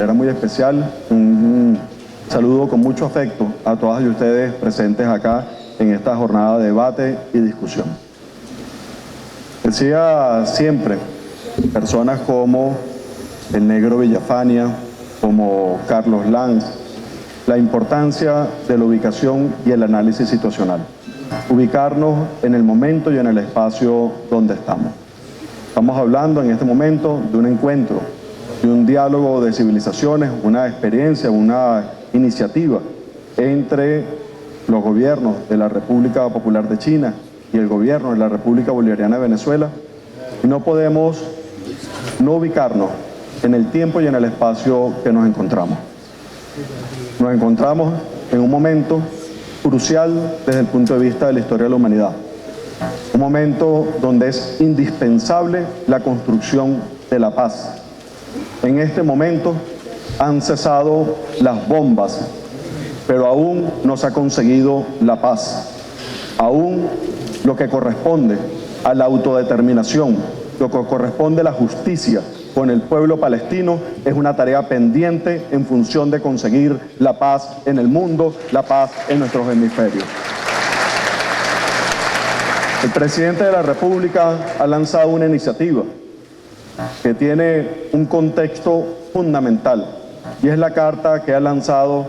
Era muy especial, un saludo con mucho afecto a todas y ustedes presentes acá en esta jornada de debate y discusión. Decía siempre, personas como el Negro Villafaña, como Carlos Lanz, la importancia de la ubicación y el análisis situacional. Ubicarnos en el momento y en el espacio donde estamos. Estamos hablando en este momento de un encuentro, de un diálogo de civilizaciones, una experiencia, una iniciativa entre los gobiernos de la República Popular de China y el gobierno de la República Bolivariana de Venezuela, y no podemos no ubicarnos en el tiempo y en el espacio que nos encontramos. Nos encontramos en un momento crucial desde el punto de vista de la historia de la humanidad. Un momento donde es indispensable la construcción de la paz. En este momento han cesado las bombas, pero aún no se ha conseguido la paz. Aún lo que corresponde a la autodeterminación, lo que corresponde a la justicia con el pueblo palestino es una tarea pendiente en función de conseguir la paz en el mundo, la paz en nuestros hemisferios. El presidente de la República ha lanzado una iniciativa que tiene un contexto fundamental y es la carta que ha lanzado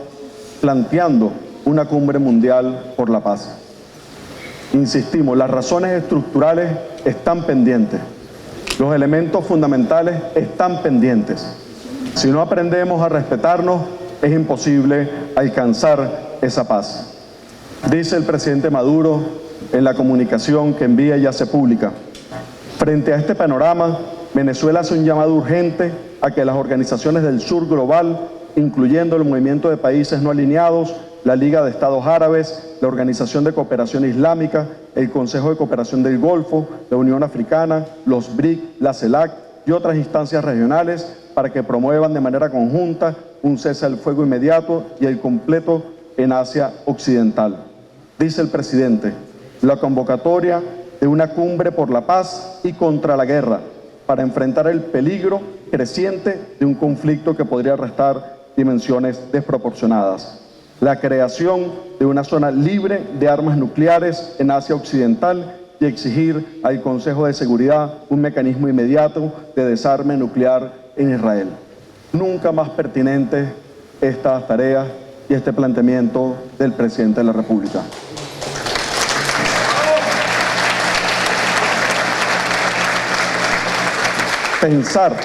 planteando una cumbre mundial por la paz. Insistimos, las razones estructurales están pendientes. Los elementos fundamentales están pendientes. Si no aprendemos a respetarnos, es imposible alcanzar esa paz. Dice el presidente Maduro en la comunicación que envía y hace pública: frente a este panorama, Venezuela hace un llamado urgente a que las organizaciones del sur global, incluyendo el Movimiento de Países No Alineados, la Liga de Estados Árabes, la Organización de Cooperación Islámica, el Consejo de Cooperación del Golfo, la Unión Africana, los BRIC, la CELAC y otras instancias regionales para que promuevan de manera conjunta un cese al fuego inmediato y el completo en Asia Occidental. Dice el presidente, la convocatoria de una cumbre por la paz y contra la guerra para enfrentar el peligro creciente de un conflicto que podría restar dimensiones desproporcionadas. La creación de una zona libre de armas nucleares en Asia Occidental y exigir al Consejo de Seguridad un mecanismo inmediato de desarme nuclear en Israel. Nunca más pertinente estas tareas y este planteamiento del presidente de la República. Pensar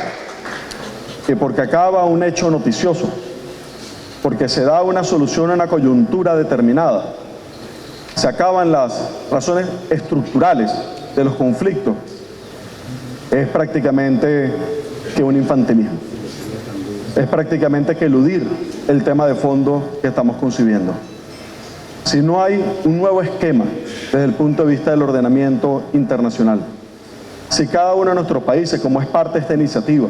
que porque acaba un hecho noticioso, porque se da una solución a una coyuntura determinada, se acaban las razones estructurales de los conflictos, es prácticamente que un infantilismo. Es prácticamente que eludir el tema de fondo que estamos concibiendo. Si no hay un nuevo esquema desde el punto de vista del ordenamiento internacional, si cada uno de nuestros países, como es parte de esta iniciativa,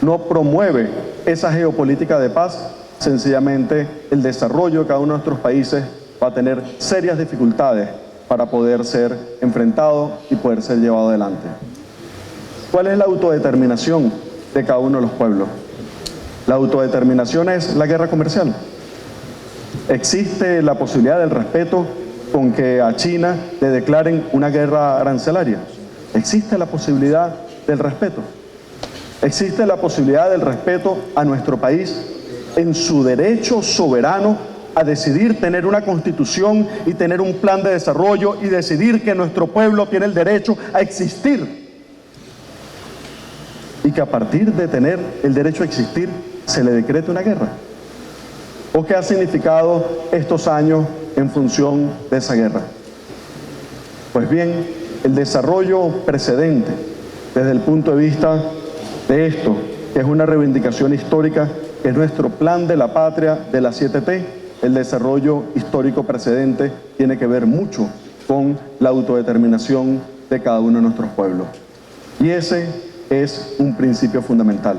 no promueve esa geopolítica de paz, sencillamente el desarrollo de cada uno de nuestros países va a tener serias dificultades para poder ser enfrentado y poder ser llevado adelante. ¿Cuál es la autodeterminación de cada uno de los pueblos? La autodeterminación es la guerra comercial. ¿Existe la posibilidad del respeto con que a China le declaren una guerra arancelaria? ¿Existe la posibilidad del respeto? ¿Existe la posibilidad del respeto a nuestro país en su derecho soberano a decidir tener una constitución y tener un plan de desarrollo y decidir que nuestro pueblo tiene el derecho a existir? Y que a partir de tener el derecho a existir se le decrete una guerra. ¿O qué ha significado estos años en función de esa guerra? Pues bien, el desarrollo precedente desde el punto de vista de esto, que es una reivindicación histórica, que es nuestro plan de la patria de la 7T, el desarrollo histórico precedente tiene que ver mucho con la autodeterminación de cada uno de nuestros pueblos. Y ese es un principio fundamental.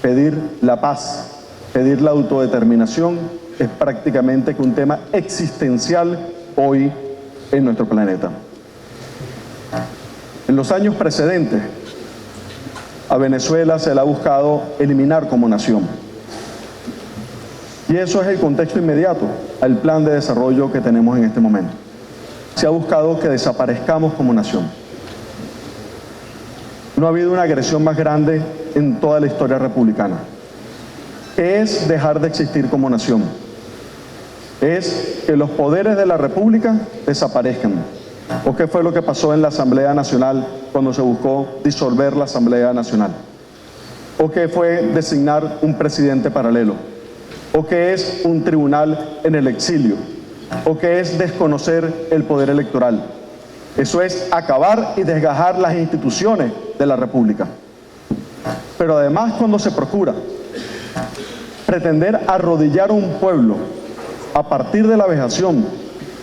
Pedir la paz, pedir la autodeterminación es prácticamente un tema existencial hoy en nuestro planeta. En los años precedentes, a Venezuela se le ha buscado eliminar como nación. Y eso es el contexto inmediato al plan de desarrollo que tenemos en este momento. Se ha buscado que desaparezcamos como nación. No ha habido una agresión más grande en toda la historia republicana. Es dejar de existir como nación. Es que los poderes de la República desaparezcan. ¿O qué fue lo que pasó en la Asamblea Nacional cuando se buscó disolver la Asamblea Nacional? ¿O qué fue designar un presidente paralelo? ¿O qué es un tribunal en el exilio? ¿O qué es desconocer el poder electoral? Eso es acabar y desgajar las instituciones de la República. Pero además, cuando se procura pretender arrodillar a un pueblo a partir de la vejación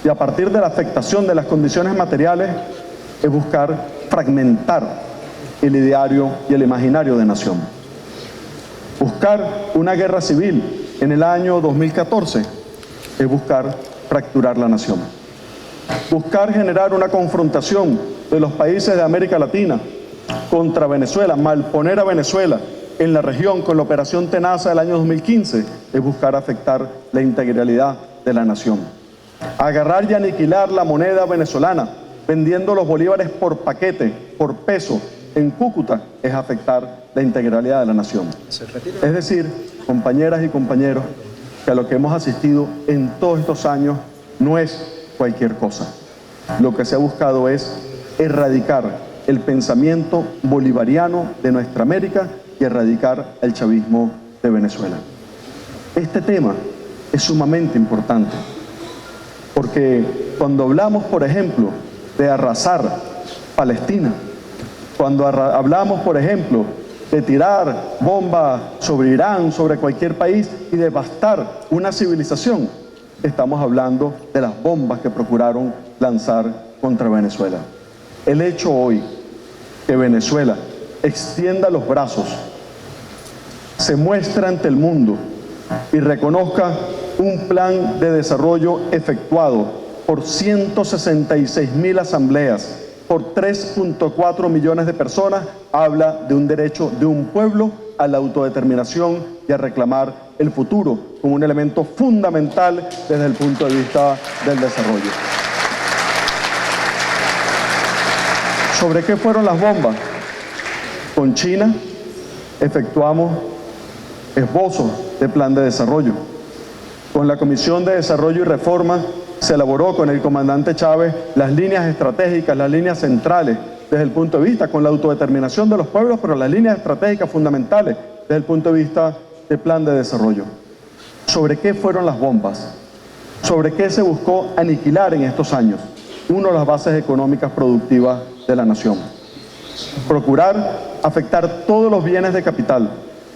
y a partir de la afectación de las condiciones materiales, es buscar fragmentar el ideario y el imaginario de nación. Buscar una guerra civil en el año 2014 es buscar fracturar la nación. Buscar generar una confrontación de los países de América Latina contra Venezuela, malponer a Venezuela en la región con la operación Tenaza del año 2015, es buscar afectar la integralidad de la nación. Agarrar y aniquilar la moneda venezolana, vendiendo los bolívares por paquete, por peso, en Cúcuta, es afectar la integralidad de la nación. Es decir, compañeras y compañeros, que a lo que hemos asistido en todos estos años no es cualquier cosa. Lo que se ha buscado es erradicar el pensamiento bolivariano de nuestra América y erradicar el chavismo de Venezuela. Este tema es sumamente importante, porque cuando hablamos, por ejemplo, de arrasar Palestina, cuando hablamos, por ejemplo, de tirar bombas sobre Irán, sobre cualquier país y devastar una civilización, estamos hablando de las bombas que procuraron lanzar contra Venezuela. El hecho hoy que Venezuela extienda los brazos, se muestra ante el mundo y reconozca un plan de desarrollo efectuado por 166.000 asambleas, por 3.4 millones de personas, habla de un derecho de un pueblo a la autodeterminación y a reclamar el futuro como un elemento fundamental desde el punto de vista del desarrollo. ¿Sobre qué fueron las bombas? Con China efectuamos esbozos de plan de desarrollo. Con la Comisión de Desarrollo y Reforma se elaboró con el comandante Chávez las líneas estratégicas, las líneas centrales desde el punto de vista con la autodeterminación de los pueblos, pero las líneas estratégicas fundamentales desde el punto de vista del plan de desarrollo. ¿Sobre qué fueron las bombas? ¿Sobre qué se buscó aniquilar en estos años? Uno, las bases económicas productivas de la nación. Procurar afectar todos los bienes de capital,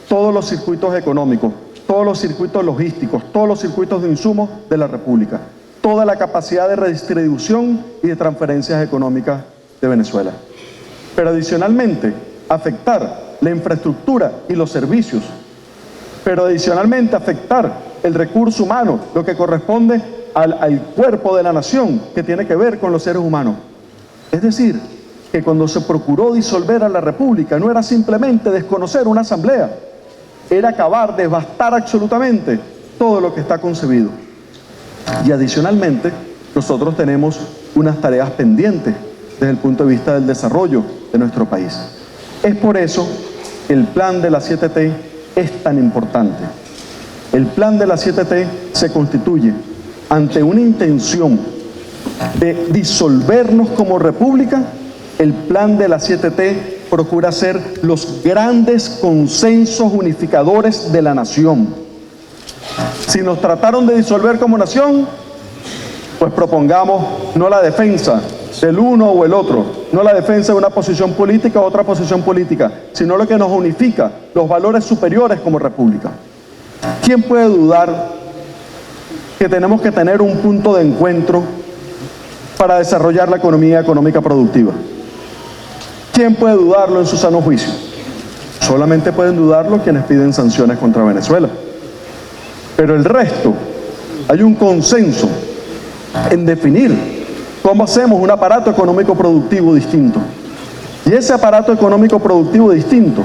todos los circuitos económicos, todos los circuitos logísticos, todos los circuitos de insumos de la República, toda la capacidad de redistribución y de transferencias económicas de Venezuela. Pero adicionalmente, afectar la infraestructura y los servicios. Pero adicionalmente, afectar el recurso humano, lo que corresponde al cuerpo de la nación, que tiene que ver con los seres humanos. Es decir, que cuando se procuró disolver a la República, no era simplemente desconocer una asamblea, era acabar, devastar absolutamente todo lo que está concebido. Y adicionalmente, nosotros tenemos unas tareas pendientes desde el punto de vista del desarrollo de nuestro país. Es por eso que el plan de la 7T es tan importante. El plan de la 7T se constituye ante una intención de disolvernos como república. El plan de la 7T procura ser los grandes consensos unificadores de la nación. Si nos trataron de disolver como nación, pues propongamos no la defensa del uno o el otro, no la defensa de una posición política o otra posición política, sino lo que nos unifica, los valores superiores como república. ¿Quién puede dudar que tenemos que tener un punto de encuentro para desarrollar la economía económica productiva? ¿Quién puede dudarlo en su sano juicio? Solamente pueden dudarlo quienes piden sanciones contra Venezuela. Pero el resto, hay un consenso en definir cómo hacemos un aparato económico productivo distinto. Y ese aparato económico productivo distinto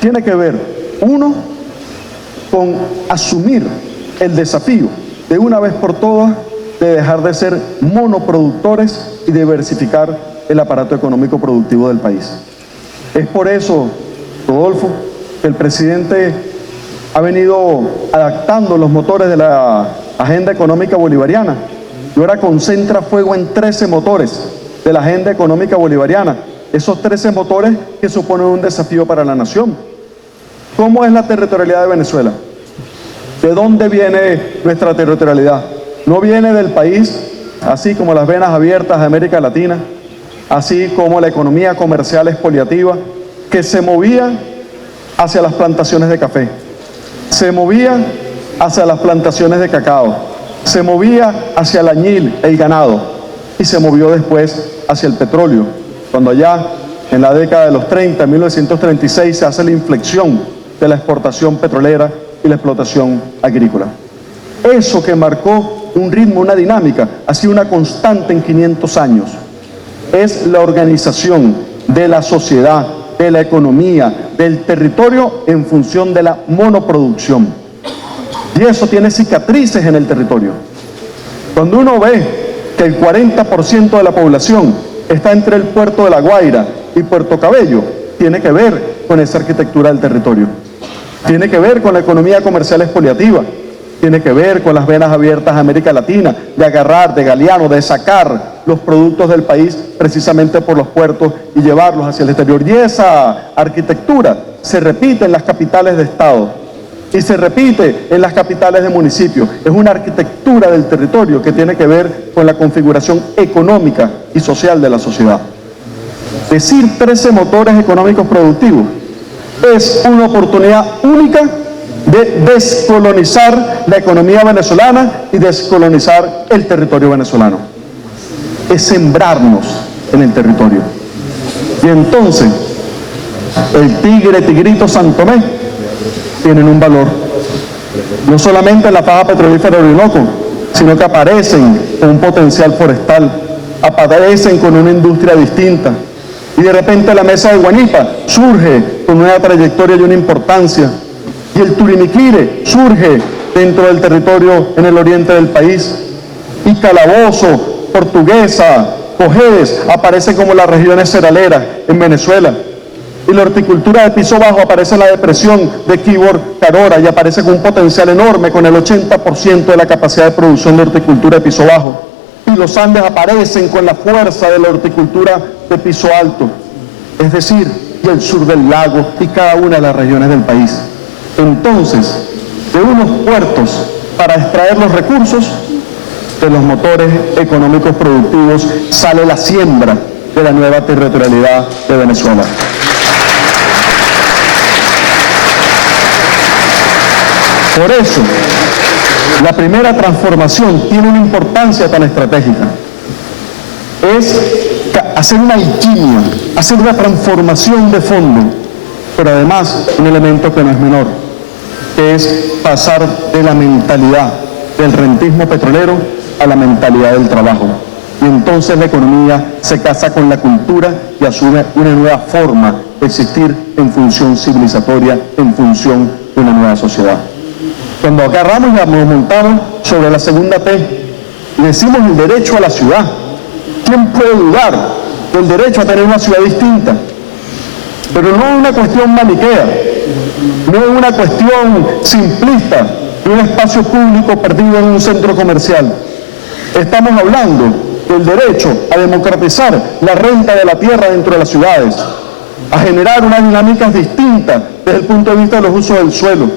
tiene que ver, uno, con asumir el desafío, de una vez por todas, de dejar de ser monoproductores y diversificar el aparato económico productivo del país. Es por eso, Rodolfo, que el presidente ha venido adaptando los motores de la agenda económica bolivariana y ahora concentra fuego en 13 motores de la agenda económica bolivariana. Esos 13 motores que suponen un desafío para la nación. ¿Cómo es la territorialidad de Venezuela? ¿De dónde viene nuestra territorialidad? No viene del país, así como las venas abiertas de América Latina, así como la economía comercial expoliativa, que se movía hacia las plantaciones de café, se movía hacia las plantaciones de cacao, se movía hacia el añil, el ganado, y se movió después hacia el petróleo, cuando allá en la década de los 30, en 1936, se hace la inflexión de la exportación petrolera y la explotación agrícola. Eso que marcó un ritmo, una dinámica, ha sido una constante en 500 años. Es la organización de la sociedad, de la economía, del territorio en función de la monoproducción. Y eso tiene cicatrices en el territorio. Cuando uno ve que el 40% de la población está entre el puerto de La Guaira y Puerto Cabello, tiene que ver con esa arquitectura del territorio. Tiene que ver con la economía comercial expoliativa. Tiene que ver con las venas abiertas de América Latina, de agarrar, de galeano, de sacar los productos del país precisamente por los puertos y llevarlos hacia el exterior. Y esa arquitectura se repite en las capitales de estado y se repite en las capitales de municipios. Es una arquitectura del territorio que tiene que ver con la configuración económica y social de la sociedad. Decir 13 motores económicos productivos es una oportunidad única de descolonizar la economía venezolana y descolonizar el territorio venezolano. Es sembrarnos en el territorio. Y entonces, el tigre, tigrito, San Tomé, tienen un valor. No solamente en la faja petrolífera de Orinoco, sino que aparecen con un potencial forestal, aparecen con una industria distinta. Y de repente la mesa de Guanipa surge con una trayectoria y una importancia. Y el Turimiquire surge dentro del territorio en el oriente del país. Y Calabozo, Portuguesa, Cojedes aparecen como las regiones cerealeras en Venezuela. Y la horticultura de piso bajo aparece en la depresión de Quibor Carora y aparece con un potencial enorme, con el 80% de la capacidad de producción de horticultura de piso bajo. Y los Andes aparecen con la fuerza de la horticultura de piso alto. Es decir, y el sur del lago y cada una de las regiones del país. Entonces, de unos puertos para extraer los recursos, de los motores económicos productivos, sale la siembra de la nueva territorialidad de Venezuela. Por eso, la primera transformación tiene una importancia tan estratégica. Es hacer una alquimia, hacer una transformación de fondo, pero además un elemento que no es menor, que es pasar de la mentalidad del rentismo petrolero a la mentalidad del trabajo. Y entonces la economía se casa con la cultura y asume una nueva forma de existir en función civilizatoria, en función de una nueva sociedad. Cuando agarramos y nos montamos sobre la segunda T y decimos el derecho a la ciudad, ¿quién puede dudar del derecho a tener una ciudad distinta? Pero no es una cuestión maniquea, no es una cuestión simplista de un espacio público perdido en un centro comercial. Estamos hablando del derecho a democratizar la renta de la tierra dentro de las ciudades, a generar unas dinámicas distintas desde el punto de vista de los usos del suelo,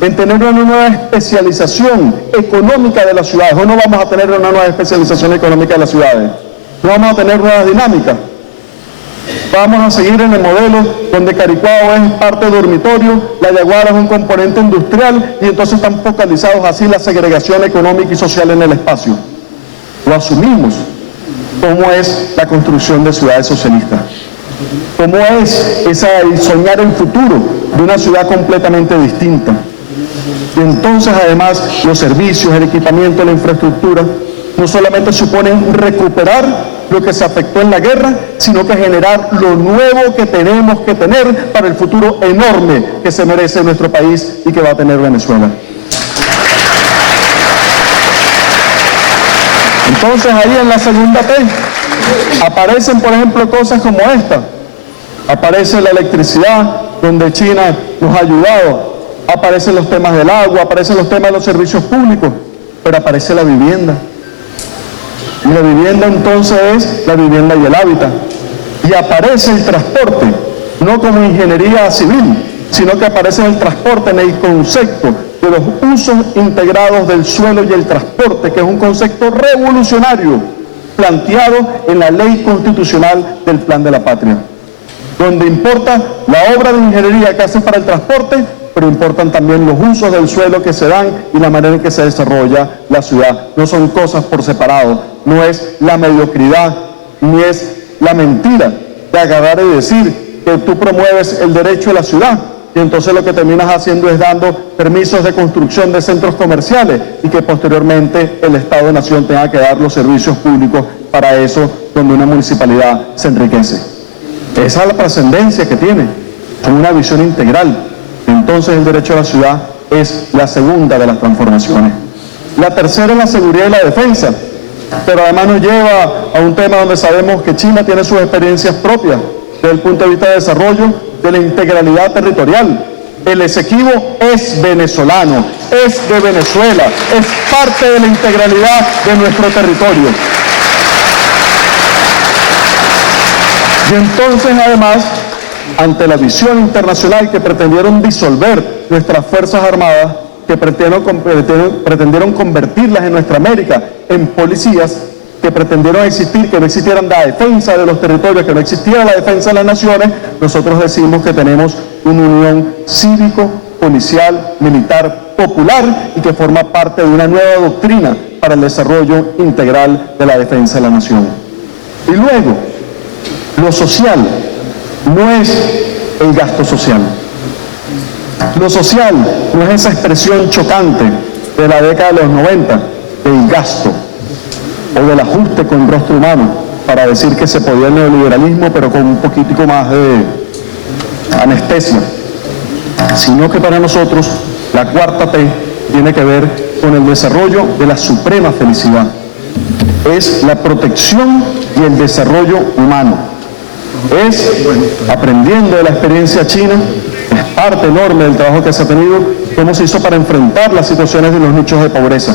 en tener una nueva especialización económica de las ciudades. Hoy no vamos a tener una nueva especialización económica de las ciudades, no vamos a tener nuevas dinámicas. Vamos a seguir en el modelo donde Caricuao es parte de dormitorio, La Yaguara es un componente industrial y entonces están focalizados así la segregación económica y social en el espacio. Lo asumimos. ¿Cómo es la construcción de ciudades socialistas? ¿Cómo es el soñar el futuro de una ciudad completamente distinta? Y entonces además los servicios, el equipamiento, la infraestructura no solamente suponen recuperar lo que se afectó en la guerra, sino que generar lo nuevo que tenemos que tener para el futuro enorme que se merece nuestro país y que va a tener Venezuela. Entonces ahí en la segunda T aparecen, por ejemplo, cosas como esta. Aparece la electricidad, donde China nos ha ayudado. Aparecen los temas del agua, aparecen los temas de los servicios públicos, pero aparece la vivienda. Y la vivienda entonces es la vivienda y el hábitat. Y aparece el transporte, no como ingeniería civil, sino que aparece el transporte en el concepto de los usos integrados del suelo y el transporte, que es un concepto revolucionario planteado en la ley constitucional del Plan de la Patria, donde importa la obra de ingeniería que hace para el transporte, pero importan también los usos del suelo que se dan y la manera en que se desarrolla la ciudad. No son cosas por separado, no es la mediocridad, ni es la mentira de agarrar y decir que tú promueves el derecho a la ciudad, y entonces lo que terminas haciendo es dando permisos de construcción de centros comerciales y que posteriormente el Estado-Nación tenga que dar los servicios públicos para eso, donde una municipalidad se enriquece. Esa es la trascendencia que tiene, con una visión integral. Entonces el derecho a la ciudad es la segunda de las transformaciones. La tercera es la seguridad y la defensa, pero además nos lleva a un tema donde sabemos que China tiene sus experiencias propias desde el punto de vista de desarrollo de la integralidad territorial. El Esequibo es venezolano, es de Venezuela, es parte de la integralidad de nuestro territorio. Y entonces, además, ante la visión internacional que pretendieron disolver nuestras Fuerzas Armadas, que pretendieron convertirlas en nuestra América en policías, que pretendieron existir, que no existieran la defensa de los territorios, que no existiera la defensa de las naciones, nosotros decimos que tenemos una unión cívico, policial, militar, popular y que forma parte de una nueva doctrina para el desarrollo integral de la defensa de la nación. Y luego, lo social no es el gasto social. Lo social no es esa expresión chocante de la década de los 90, del gasto o del ajuste con rostro humano, para decir que se podía el neoliberalismo, pero con un poquitico más de anestesia, sino que para nosotros la cuarta T tiene que ver con el desarrollo de la suprema felicidad. Es la protección y el desarrollo humano. Es, aprendiendo de la experiencia china, es parte enorme del trabajo que se ha tenido, cómo se hizo para enfrentar las situaciones de los nichos de pobreza.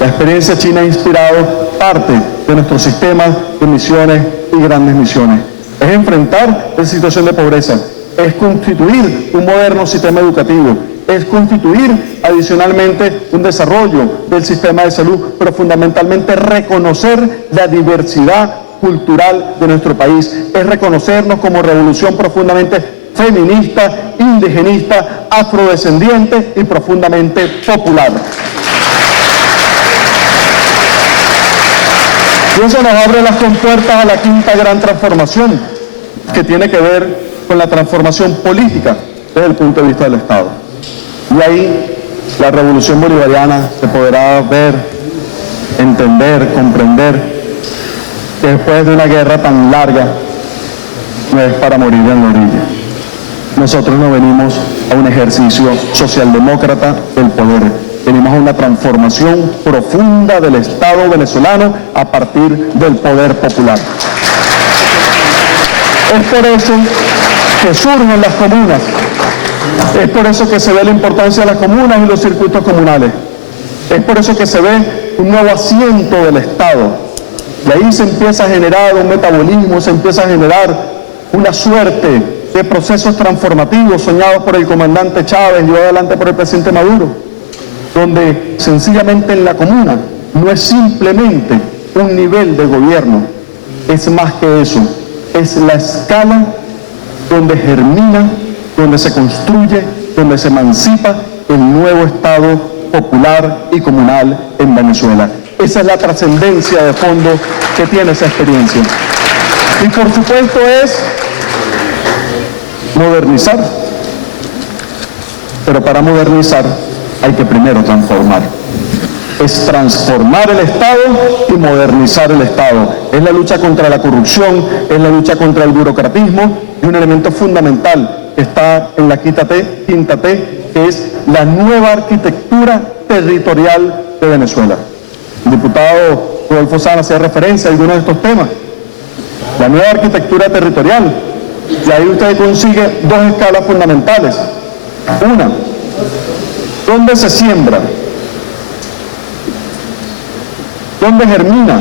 La experiencia china ha inspirado parte de nuestro sistema de misiones y grandes misiones. Es enfrentar la situación de pobreza, es constituir un moderno sistema educativo, es constituir adicionalmente un desarrollo del sistema de salud, pero fundamentalmente reconocer la diversidad cultural de nuestro país, es reconocernos como revolución profundamente feminista, indigenista, afrodescendiente y profundamente popular. Y eso nos abre las compuertas a la quinta gran transformación, que tiene que ver con la transformación política desde el punto de vista del Estado. Y ahí la revolución bolivariana se podrá ver, entender, comprender que después de una guerra tan larga no es para morir en la orilla. Nosotros no venimos a un ejercicio socialdemócrata del poder, venimos a una transformación profunda del Estado venezolano a partir del poder popular. Es por eso que surgen las comunas, es por eso que se ve la importancia de las comunas y los circuitos comunales, es por eso que se ve un nuevo asiento del Estado. Y ahí se empieza a generar un metabolismo, se empieza a generar una suerte de procesos transformativos soñados por el comandante Chávez y llevados adelante por el presidente Maduro, donde sencillamente en la comuna no es simplemente un nivel de gobierno, es más que eso, es la escala donde germina, donde se construye, donde se emancipa el nuevo Estado popular y comunal en Venezuela. Esa es la trascendencia de fondo que tiene esa experiencia. Y por supuesto es modernizar, pero para modernizar hay que primero transformar. Es transformar el Estado y modernizar el Estado. Es la lucha contra la corrupción, es la lucha contra el burocratismo y un elemento fundamental que está en la quinta T, que es la nueva arquitectura territorial de Venezuela. El diputado Rodolfo Sanz hacía referencia a algunos de estos temas. La nueva arquitectura territorial. Y ahí usted consigue dos escalas fundamentales. Una, ¿dónde se siembra? ¿Dónde germina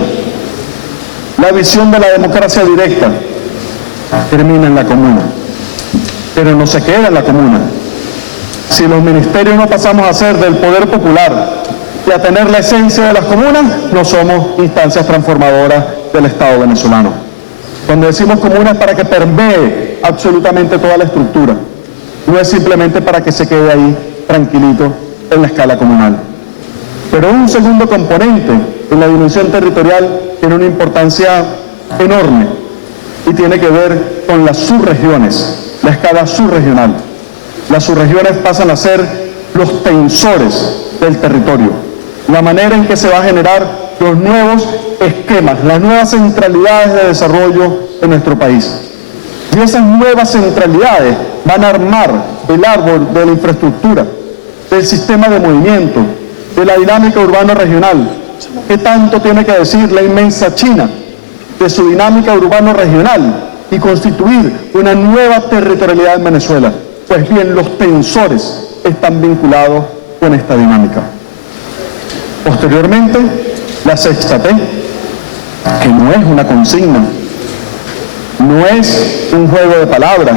la visión de la democracia directa? Germina en la comuna, pero no se queda en la comuna. Si los ministerios no pasamos a ser del poder popular y a tener la esencia de las comunas, no somos instancias transformadoras del Estado venezolano. Cuando decimos comunas, para que permee absolutamente toda la estructura, no es simplemente para que se quede ahí tranquilito en la escala comunal. Pero un segundo componente en la dimensión territorial tiene una importancia enorme y tiene que ver con las subregiones, la escala subregional. Las subregiones pasan a ser los tensores del territorio, la manera en que se va a generar los nuevos esquemas, las nuevas centralidades de desarrollo en nuestro país. Y esas nuevas centralidades van a armar el árbol de la infraestructura, del sistema de movimiento, de la dinámica urbano-regional. ¿Qué tanto tiene que decir la inmensa China de su dinámica urbano-regional y constituir una nueva territorialidad en Venezuela? Pues bien, los tensores están vinculados con esta dinámica. Posteriormente, la sexta T, que no es una consigna, no es un juego de palabras,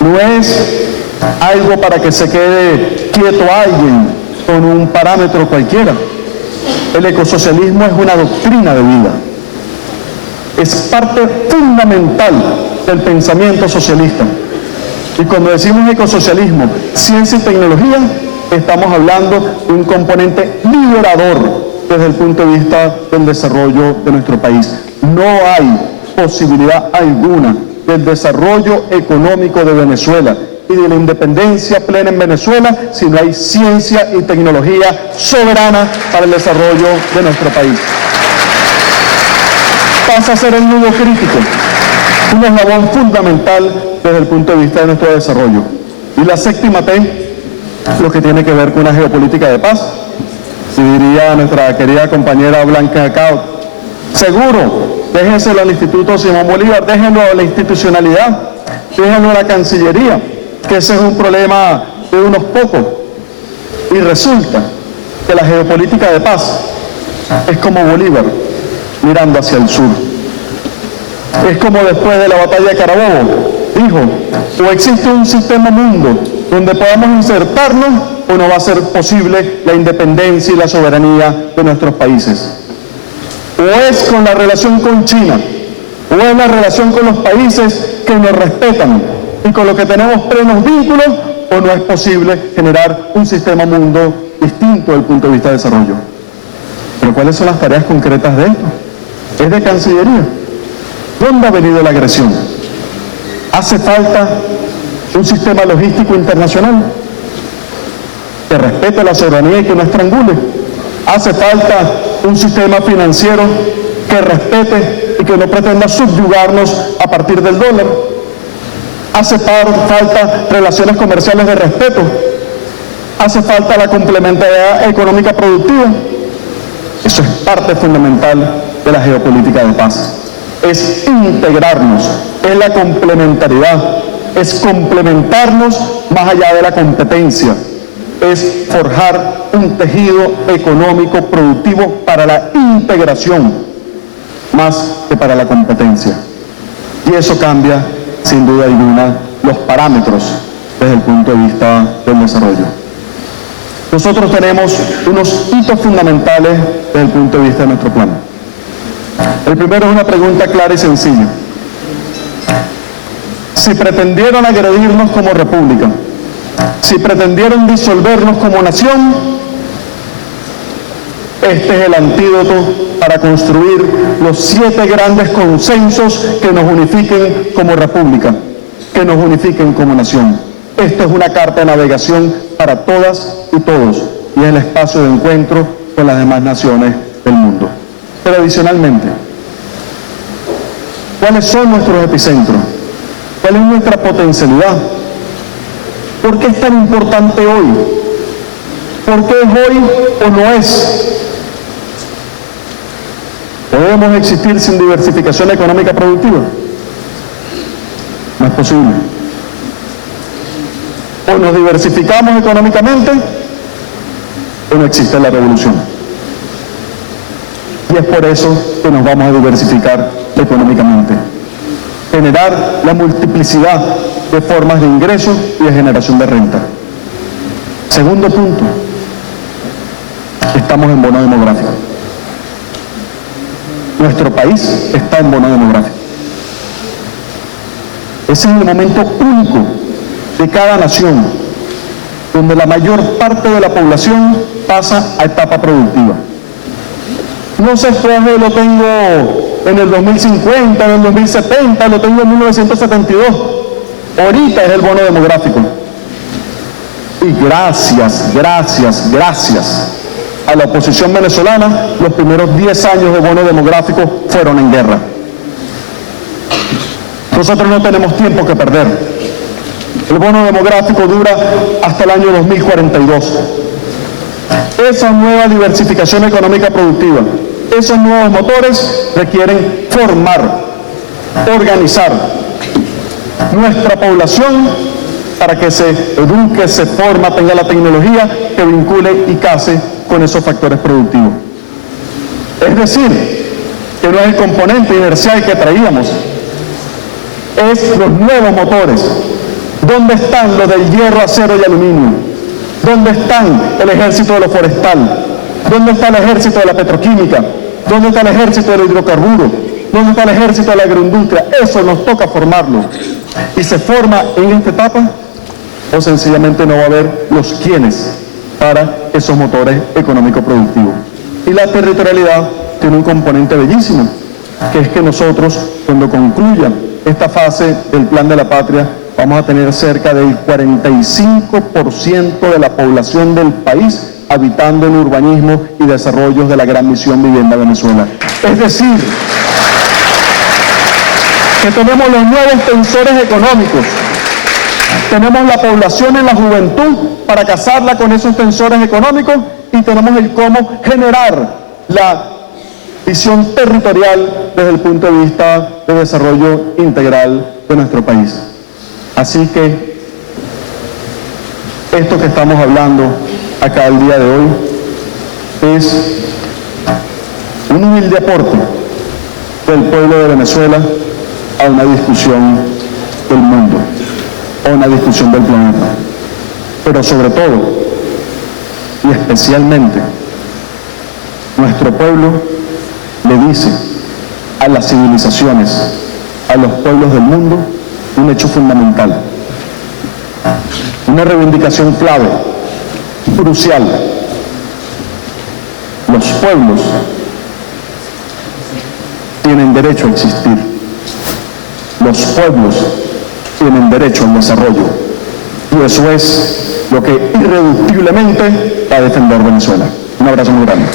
no es algo para que se quede quieto alguien con un parámetro cualquiera. El ecosocialismo es una doctrina de vida, es parte fundamental del pensamiento socialista. Y cuando decimos ecosocialismo, ciencia y tecnología, estamos hablando de un componente liberador desde el punto de vista del desarrollo de nuestro país. No hay posibilidad alguna del desarrollo económico de Venezuela y de la independencia plena en Venezuela si no hay ciencia y tecnología soberana para el desarrollo de nuestro país. Pasa a ser el nudo crítico, un eslabón fundamental desde el punto de vista de nuestro desarrollo. Y la séptima T, lo que tiene que ver con una geopolítica de paz. Si diría nuestra querida compañera Blanca Cao, seguro, déjenselo al Instituto Simón Bolívar, déjenlo a la institucionalidad, déjenlo a la Cancillería, que ese es un problema de unos pocos. Y resulta que la geopolítica de paz es como Bolívar mirando hacia el sur. Es como después de la batalla de Carabobo, dijo, o existe un sistema mundo donde podamos insertarnos o no va a ser posible la independencia y la soberanía de nuestros países. O es con la relación con China, o es la relación con los países que nos respetan y con los que tenemos plenos vínculos, o no es posible generar un sistema mundo distinto desde el punto de vista de desarrollo. Pero ¿cuáles son las tareas concretas de esto? Es de Cancillería. ¿Dónde ha venido la agresión? ¿Hace falta un sistema logístico internacional que respete la soberanía y que no estrangule? ¿Hace falta un sistema financiero que respete y que no pretenda subyugarnos a partir del dólar? ¿Hace falta relaciones comerciales de respeto? ¿Hace falta la complementariedad económica productiva? Eso es parte fundamental de la geopolítica de paz. Es integrarnos, es la complementariedad, es complementarnos más allá de la competencia, es forjar un tejido económico productivo para la integración más que para la competencia. Y eso cambia, sin duda alguna, los parámetros desde el punto de vista del desarrollo. Nosotros tenemos unos hitos fundamentales desde el punto de vista de nuestro plan. El primero es una pregunta clara y sencilla. Si pretendieron agredirnos como república, si pretendieron disolvernos como nación, este es el antídoto para construir los 7 grandes consensos que nos unifiquen como república, que nos unifiquen como nación. Esto es una carta de navegación para todas y todos, y es el espacio de encuentro con las demás naciones del mundo. Pero adicionalmente, ¿cuáles son nuestros epicentros? ¿Cuál es nuestra potencialidad? ¿Por qué es tan importante hoy? ¿Por qué es hoy o no es? ¿Podemos existir sin diversificación económica productiva? No es posible. O nos diversificamos económicamente o no existe la revolución. Y es por eso que nos vamos a diversificar económicamente. Generar la multiplicidad de formas de ingresos y de generación de renta. Segundo punto, estamos en bono demográfico. Nuestro país está en bono demográfico. Ese es el momento único de cada nación, donde la mayor parte de la población pasa a etapa productiva. No se escoge, lo tengo en el 2050, en el 2070, lo tengo en 1972. Ahorita es el bono demográfico. Y gracias a la oposición venezolana, los primeros 10 años de bono demográfico fueron en guerra. Nosotros no tenemos tiempo que perder. El bono demográfico dura hasta el año 2042. Esa nueva diversificación económica productiva, esos nuevos motores requieren formar, organizar nuestra población para que se eduque, se forma, tenga la tecnología que vincule y case con esos factores productivos. Es decir, que no es el componente inercial que traíamos, es los nuevos motores. ¿Dónde están los del hierro, acero y aluminio? ¿Dónde están el ejército de lo forestal? ¿Dónde está el ejército de la petroquímica? ¿Dónde está el ejército del hidrocarburo? ¿Dónde está el ejército de la agroindustria? Eso nos toca formarlo. ¿Y se forma en esta etapa? ¿O sencillamente no va a haber los quiénes para esos motores económicos productivos? Y la territorialidad tiene un componente bellísimo, que es que nosotros, cuando concluya esta fase del Plan de la Patria, vamos a tener cerca del 45% de la población del país habitando en urbanismo y desarrollos de la gran misión Vivienda Venezuela. Es decir, que tenemos los nuevos tensores económicos, tenemos la población en la juventud para casarla con esos tensores económicos y tenemos el cómo generar la visión territorial desde el punto de vista de desarrollo integral de nuestro país. Así que esto que estamos hablando acá el día de hoy es un humilde aporte del pueblo de Venezuela a una discusión del mundo, a una discusión del planeta. Pero sobre todo, y especialmente, nuestro pueblo le dice a las civilizaciones, a los pueblos del mundo, un hecho fundamental, una reivindicación clave, crucial. Los pueblos tienen derecho a existir. Los pueblos tienen derecho al desarrollo. Y eso es lo que irreductiblemente va a defender Venezuela. Un abrazo muy grande.